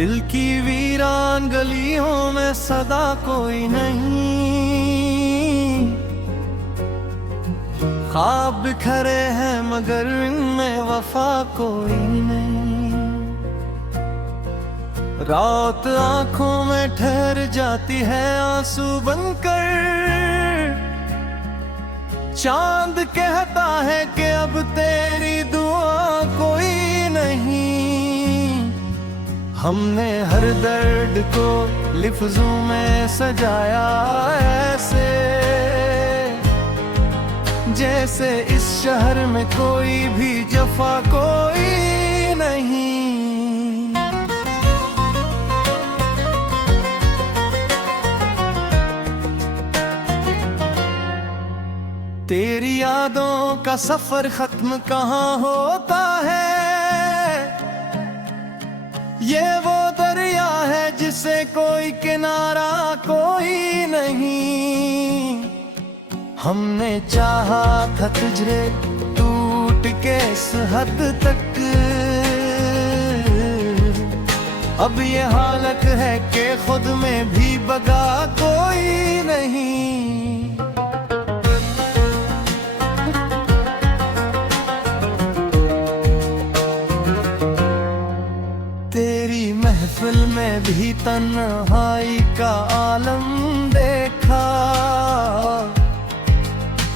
दिल की वीरान गलियों में सदा कोई नहीं, ख्वाब बिखरे हैं मगर इनमें वफा कोई नहीं। रात आंखों में ठहर जाती है आंसू बनकर, चांद कहता है कि अब तेरी दुआ कोई नहीं। हमने हर दर्द को लिफ्ज़ों में सजाया ऐसे, जैसे इस शहर में कोई भी जफा कोई नहीं। तेरी यादों का सफर खत्म कहाँ होता है, ये वो दरिया है जिसे कोई किनारा कोई नहीं। हमने चाहा था तुझे टूट के इस हद तक, अब ये हालत है कि खुद में भी बगा कोई नहीं। तेरी महफिल में भी तन्हाई का आलम देखा,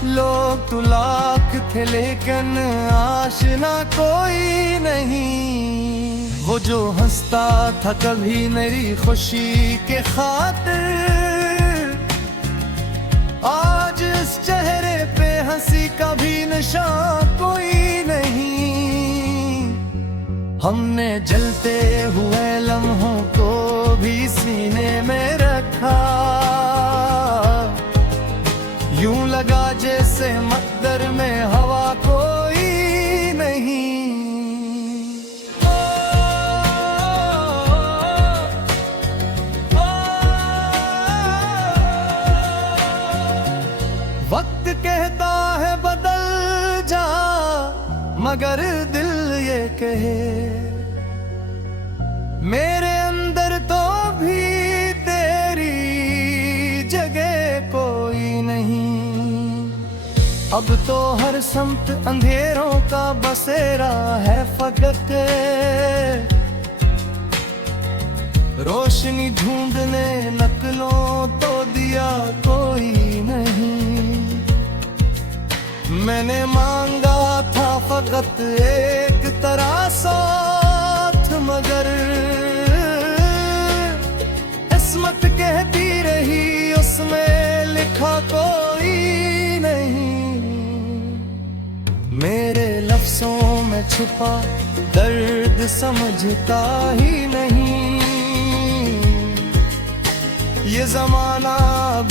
लोग तो लाख थे लेकिन आशना कोई नहीं। वो जो हंसता था कभी मेरी खुशी के खातिर, आज इस चेहरे पे हंसी का भी निशान कोई नहीं। हमने जलते हुए लम्हों को भी सीने में रखा, यूं लगा जैसे मकदर में हवा कोई नहीं। वक्त कहता है बदल जा, मगर दिल ये कहे मेरे अंदर तो भी तेरी जगह कोई नहीं। अब तो हर समत अंधेरों का बसेरा है फकत, रोशनी ढूंढने नकलों तो दिया कोई नहीं। मैंने मांगा था फकत एक तरह साथ, मगर किस्मत कहती रही उसमें लिखा कोई नहीं। मेरे लफ्ज़ों में छुपा दर्द समझता ही नहीं, ये ज़माना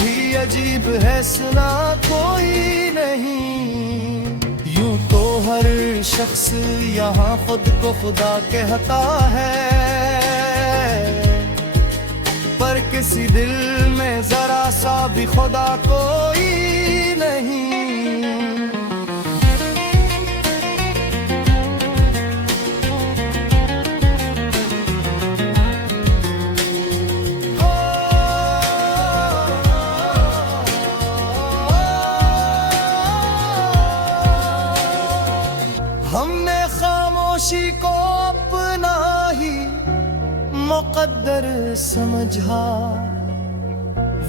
भी अजीब है सुना कोई नहीं। यूं तो हर शख्स यहाँ खुद को खुदा कहता है, पर किसी दिल में जरा सा भी खुदा कोई नहीं। हमने खामोशी को अपना ही मुकद्दर समझा,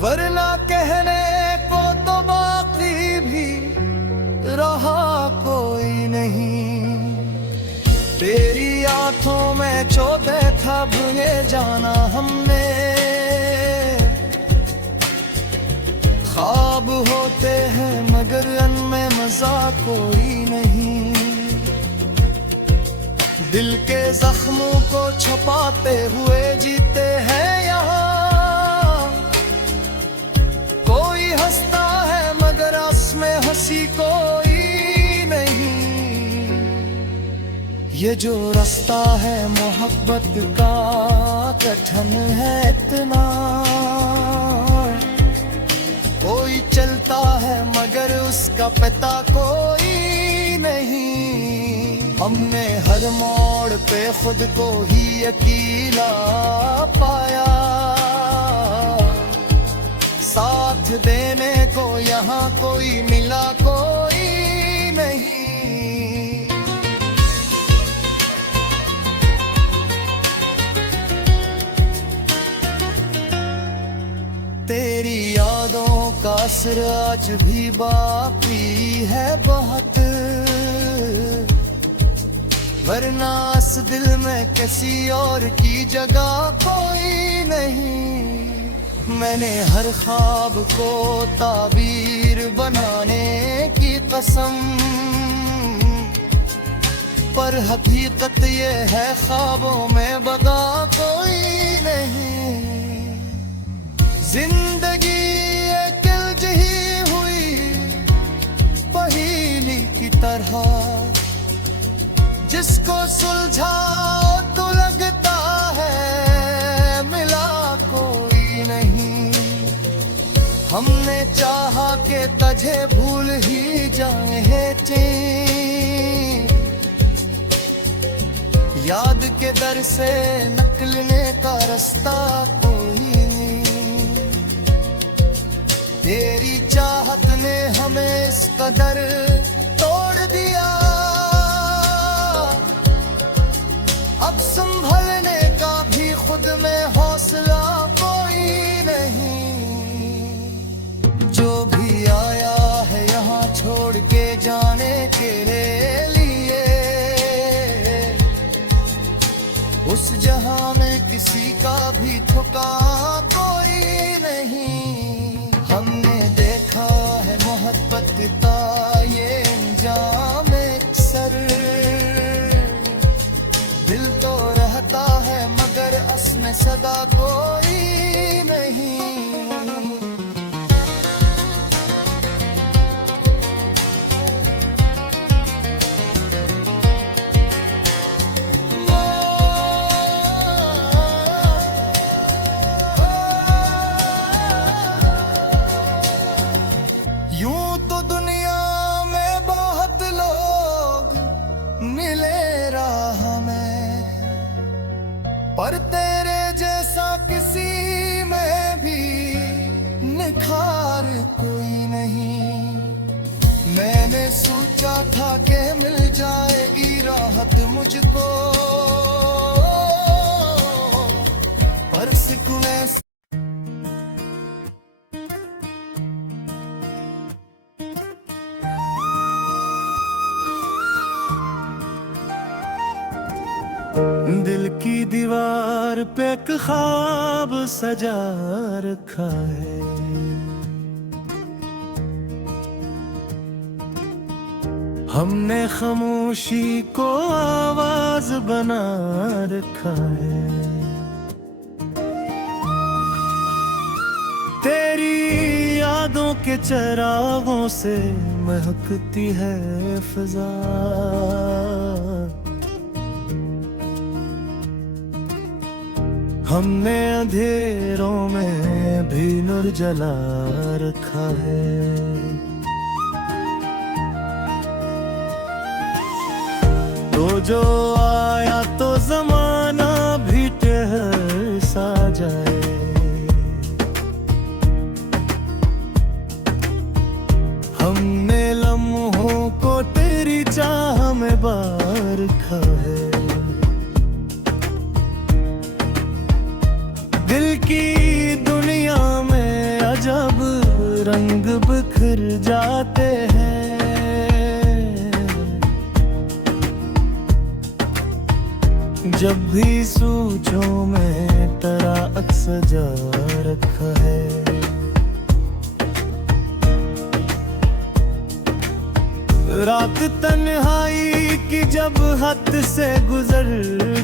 वरना कहने को तो बाकी भी रहा कोई नहीं। तेरी आंखों में चौबे था भूले जाना हमने, ख्वाब होते हैं मगर उनमें मजा कोई नहीं। दिल के जख्मों को छुपाते हुए जीते हैं यहाँ, कोई हंसता है मगर उसमें हंसी कोई नहीं। ये जो रास्ता है मोहब्बत का कठिन है इतना, कोई चलता है मगर उसका पता कोई नहीं। हमने हर हर मोड़ पे खुद को ही अकेला पाया। साथ देने को यहाँ कोई मिला कोई नहीं। तेरी यादों का असर आज भी बाकी है बहुत, वरना इस दिल में किसी और की जगह कोई नहीं। मैंने हर ख्वाब को ताबीर बनाने की कसम, पर हकीकत ये है ख्वाबों में बगा कोई नहीं। जिंदगी एक ही हुई पहेली की तरह, जिसको सुलझाओ तो लगता है मिला कोई नहीं। हमने चाहा कि तुझे भूल ही जाए चैन, याद के दर से निकलने का रास्ता कोई नहीं। तेरी चाहत ने हमें इस कदर तोड़ दिया, अब संभलने का भी खुद में हौसला कोई नहीं। जो भी आया है यहाँ छोड़ के जाने के लिए, उस जहां में किसी का भी ठुका कोई नहीं। हमने देखा है मोहब्बत का ये अंजाम अक्सर, दिल तो रहता है मगर असमें सदा कोई नहीं। यूं तो दुनिया में बहुत लोग मिले राह में, पर तेरे जैसा किसी में भी निखार कोई नहीं। मैंने सोचा था कि मिल जाएगी राहत मुझको, पर सिकुड़े दिल की दीवार पे एक ख्वाब सजा रखा है। हमने खामोशी को आवाज बना रखा है। तेरी यादों के चिरागों से महकती है फिजा, हमने अंधेरों में भी नूर जला रखा है। तो जो आया तो जमाना भी ठहर सा जाए, हमने लम्हों को तेरी चाह में बार रखा है। दिल की दुनिया में अजब रंग बिखर जाते हैं, जब भी सोचों में तेरा अक्स सजा रखा है। रात तन्हाई की जब हद से गुजर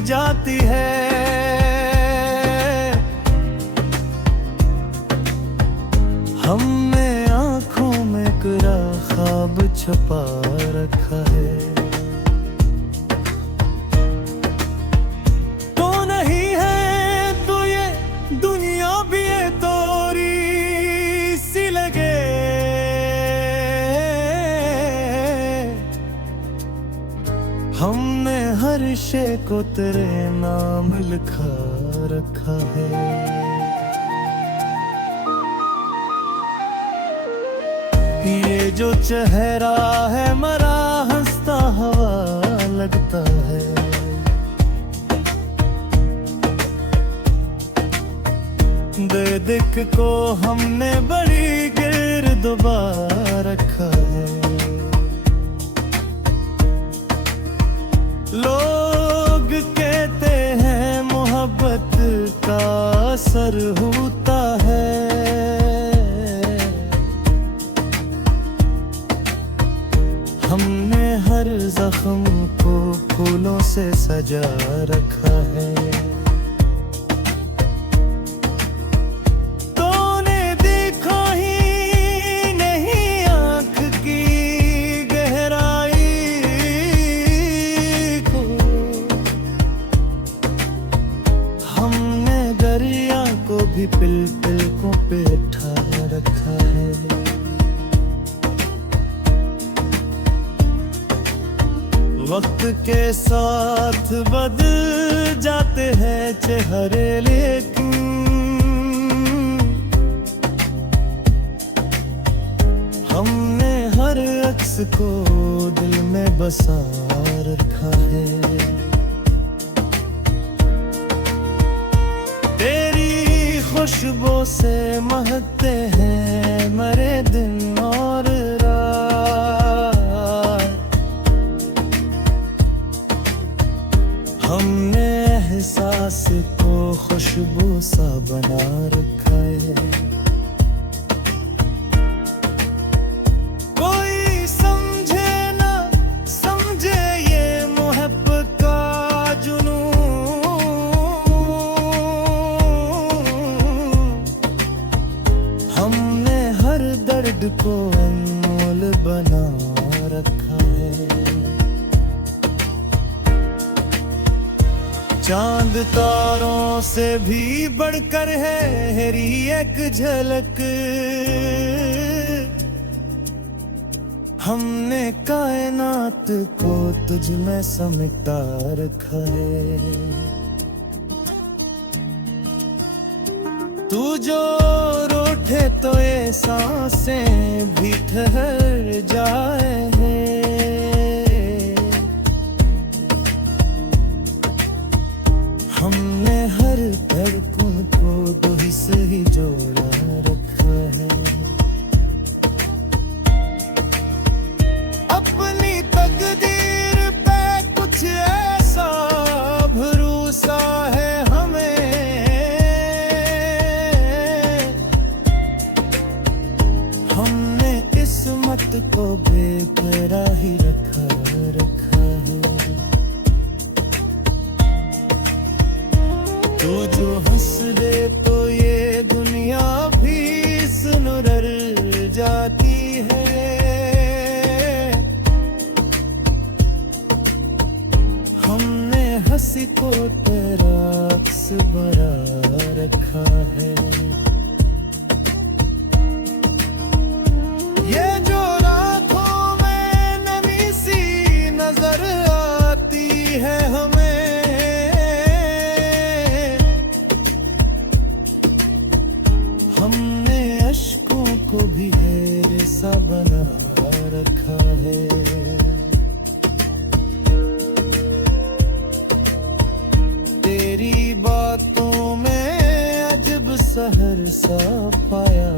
जाती है, हमने आँखों में करा ख्वाब छुपा रखा है। तो नहीं है तो ये दुनिया भी है तोरी सी लगे, हमने हर फर्शे को तेरे नाम लिखा रखा है। ये जो चेहरा है मरा हंसता हवा लगता है। दे दिख को हमने बड़ी गिरदुबा रखा है। लोग कहते हैं मोहब्बत का असर होता है। हमने हर जख्म को फूलों से सजा रखा है। भी पिलकों पे ठा रखा है। वक्त के साथ बदल जाते हैं चेहरे, लेकिन हमने हर अक्स को दिल में बसा रखा है। खुशबू से महकते हैं मरे दिन और रात। हमने एहसास को खुशबू सा बना रखा है। कोई समझे ना समझे ये मोहब्बत का जुनून। हमने हर दर्द को अनमोल बना रखा है। चांद तारों से भी बढ़कर है हेरी एक झलक। हमने कायनात को तुझ में समेटा रखा है। तू जो रूठे तो ये सांसें भी ठहर जाए हैं। हमने हर धड़कन को दो हिस्से ही जोड़ा रखा है। अपनी तकदीर पे कुछ ऐसा भरोसा है किस्मत को बेकरार ही रखा है। तू जो हंस दे तो ये दुनिया भी सुनर जाती है। हमने हंसी को तेरा अक्स बना रखा है। ये जो रातों में नमी सी नजर आती है हमें, हमने अश्कों को भी हेरे सा बना रखा है। तेरी बातों में अजब सहर सा पाया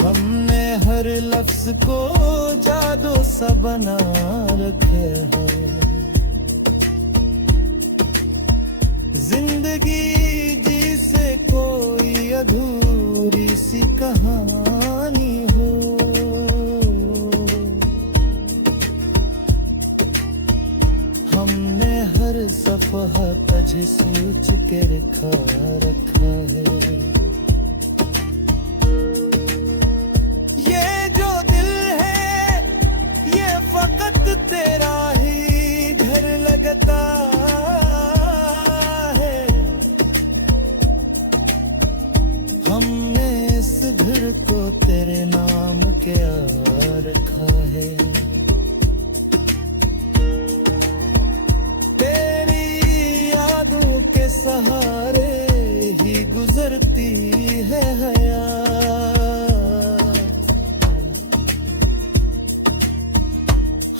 हमने हर लफ्ज को जादू सा बना रखे है। जिंदगी जिसे कोई अधूरी सी कहानी हो। हमने हर सफहा तुझे सोच के रखा है। तेरा ही घर लगता है। हमने इस घर को तेरे नाम क्या रखा है। करती है हया।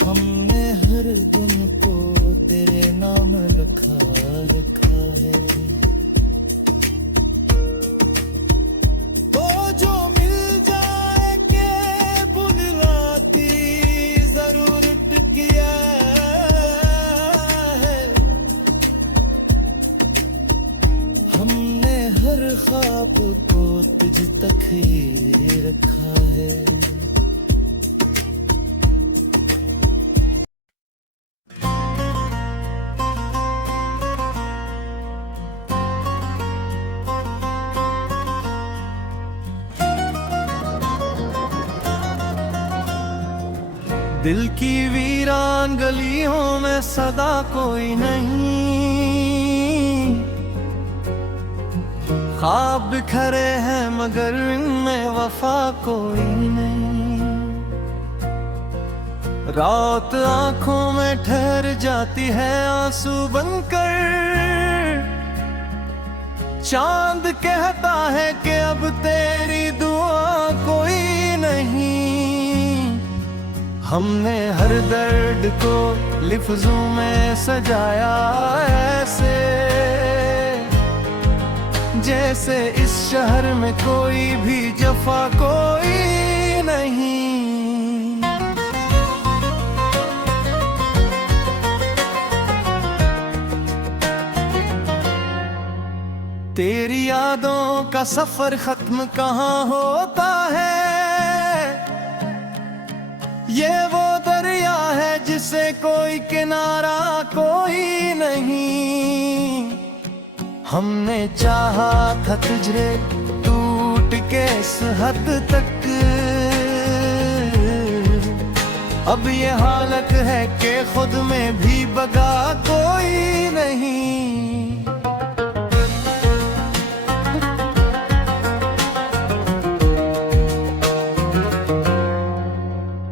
हमने हर दिन को तेरे नाम रखा है। तो जो मिल जाए के बुलाती जरूर किया है। हमने हर ख्वाब को तुझ तक ही रखा है। दिल की वीरान गलियों में सदा कोई नहीं। ख्वाब बिखरे हैं मगर इनमें वफा कोई नहीं। रात आंखों में ठहर जाती है आंसू बनकर। चांद कहता है कि अब तेरी दुआ कोई नहीं। हमने हर दर्द को लिफ्ज़ों में सजाया ऐसे, जैसे इस शहर में कोई भी जफा कोई नहीं। तेरी यादों का सफर खत्म कहाँ होता है। ये वो दरिया है जिसे कोई किनारा कोई नहीं। हमने चाहा था तुझे टूट के इस हद तक। अब ये हालत है कि खुद में भी बगा कोई नहीं।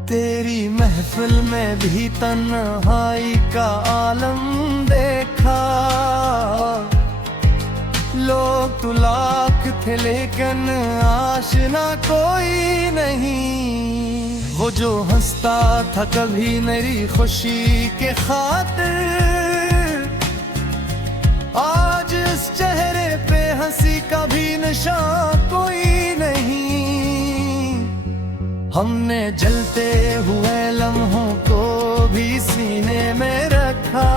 तेरी महफिल में भी तन्हाई का आलम देखा। लोग तो लाख थे लेकिन आशना कोई नहीं। वो जो हंसता था कभी मेरी खुशी के खातिर, आज इस चेहरे पे हंसी का भी निशान कोई नहीं। हमने जलते हुए लम्हों को भी सीने में रखा।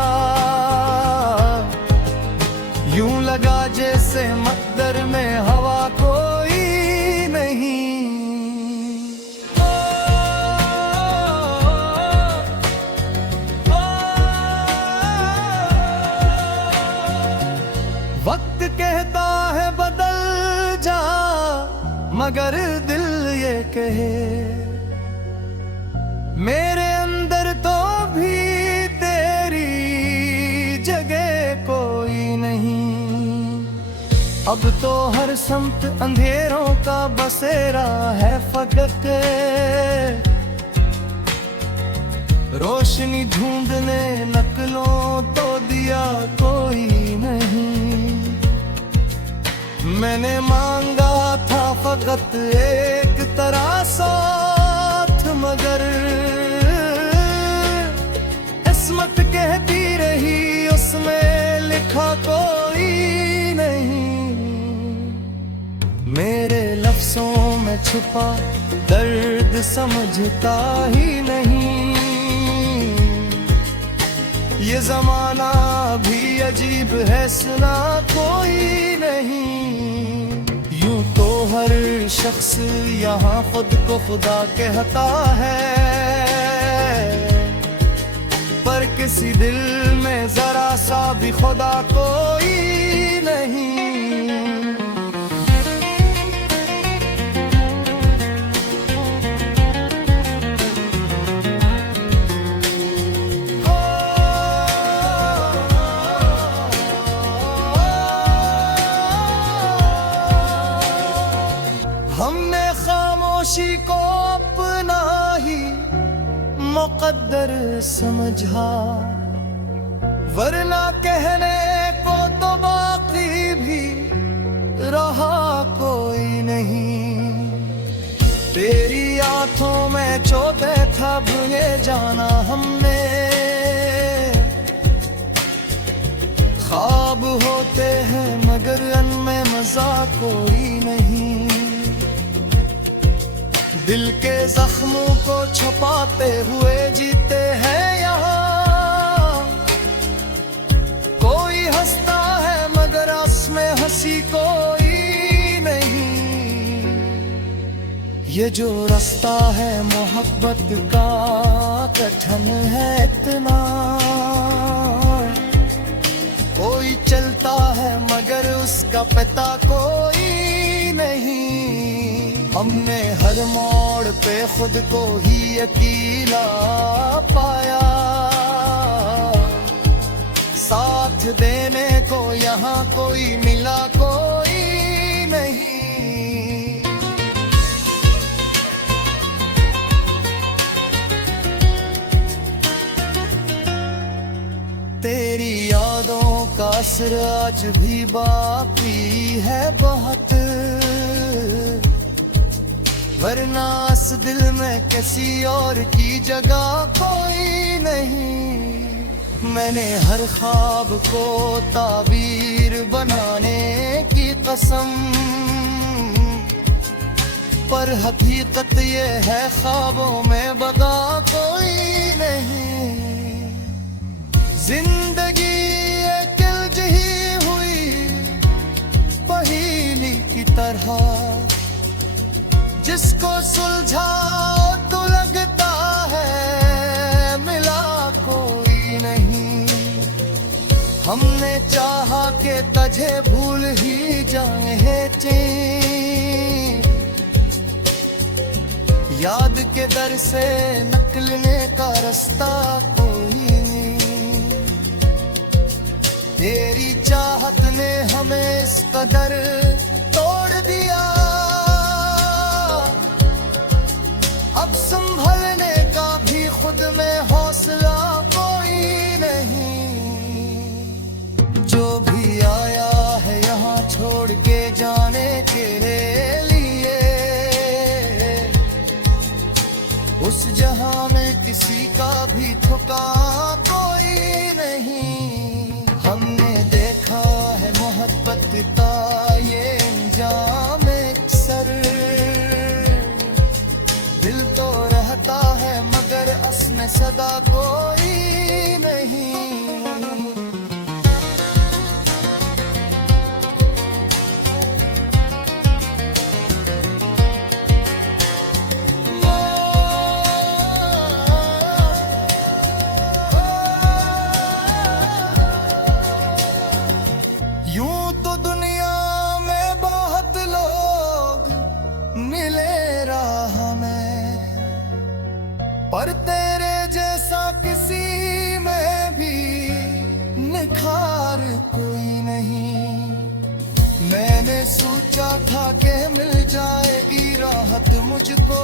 यूं लगा जैसे मकदर में हवा कोई नहीं। वक्त कहता है बदल जा, मगर दिल ये कहे मेरे अंदर तो भी तेरी जगह कोई नहीं। अब तो हर समत अंधेरों का बसेरा है फकत। रोशनी ढूंढने नकलों तो दिया कोई नहीं। मैंने मांगा था फकत एक तरह साथ, मगर किस्मत कहती रही उसमें लिखा कोई नहीं। मेरे लफ्जों में छुपा दर्द समझता ही नहीं। ये जमाना भी अजीब है सुना कोई नहीं। यूं तो हर शख्स यहाँ खुद को खुदा कहता है, पर किसी दिल में जरा सा भी खुदा कोई नहीं। हमने खामोशी को अपना ही मुकद्दर समझा, वरना कहने को तो बाकी भी रहा कोई नहीं। तेरी आंखों में जो बैठा भूले जाना हमने, ख्वाब होते हैं मगर उनमें मजा कोई नहीं। दिल के जख्मों को छुपाते हुए जीते हैं यहाँ। कोई हंसता है मगर उसमें हंसी कोई नहीं। ये जो रास्ता है मोहब्बत का कठिन है इतना। कोई चलता है मगर उसका पता कोई नहीं। हमने हर मोड़ पे खुद को ही अकेला पाया। साथ देने को यहाँ कोई मिला कोई नहीं। तेरी यादों का असर आज भी बाकी है बहुत, वरना इस दिल में किसी और की जगह कोई नहीं। मैंने हर ख्वाब को ताबीर बनाने की कसम, पर हकीकत ये है ख्वाबों में बगा कोई नहीं। जिंदगी एक ही हुई पहेली की तरह, जिसको सुलझाओ तो लगता है मिला कोई नहीं। हमने चाहा कि तुझे भूल ही जाए चैन, याद के दर से निकलने का रास्ता कोई नहीं। तेरी चाहत ने हमें इस कदर तोड़ दिया, अब संभलने का भी खुद में हौसला कोई नहीं। जो भी आया है यहाँ छोड़ के जाने के लिए, उस जहां में किसी का भी ठुका कोई नहीं। हमने देखा है मोहब्बत का ये अंजाम अक्सर, दिल तो रहता है मगर उसमें सदा कोई नहीं। यूं तो दुनिया में बहुत लोग मिले राह में, पर तेरे जैसा किसी में भी निखार कोई नहीं। मैंने सोचा था कि मिल जाएगी राहत मुझको,